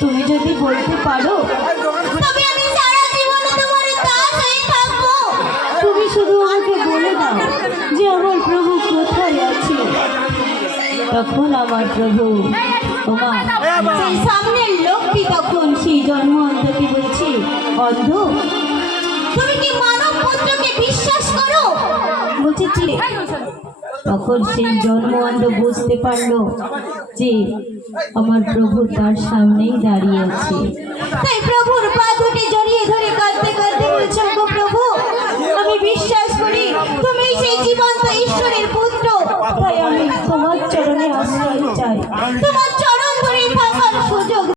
তুমি যদি বলতে পারো তবে আমি সারা জীবন তোমার দাস হয়ে থাকব। তুমি শুধু আমাকে বলে দাও যে আমার প্রভু কোথায় আছে। তখন আমার প্রভু সেই সামনের লোকটি তখন সেই জন্ম অন্ধকে বলছে, অন্ধ তুমি কি মানব পুত্রকে বিশ্বাস করো? বলছে ঠিক। তখন সেই জন্ম অন্ধ বুঝতে পারলো যে আমার প্রভু তার সামনেই দাঁড়িয়ে আছে। তাই প্রভুর পা দুটি জড়িয়ে ধরে কাঁদতে কাঁদতে বলছে, প্রভু আমি বিশ্বাস করি তুমি সেই জীবন্ত ঈশ্বরের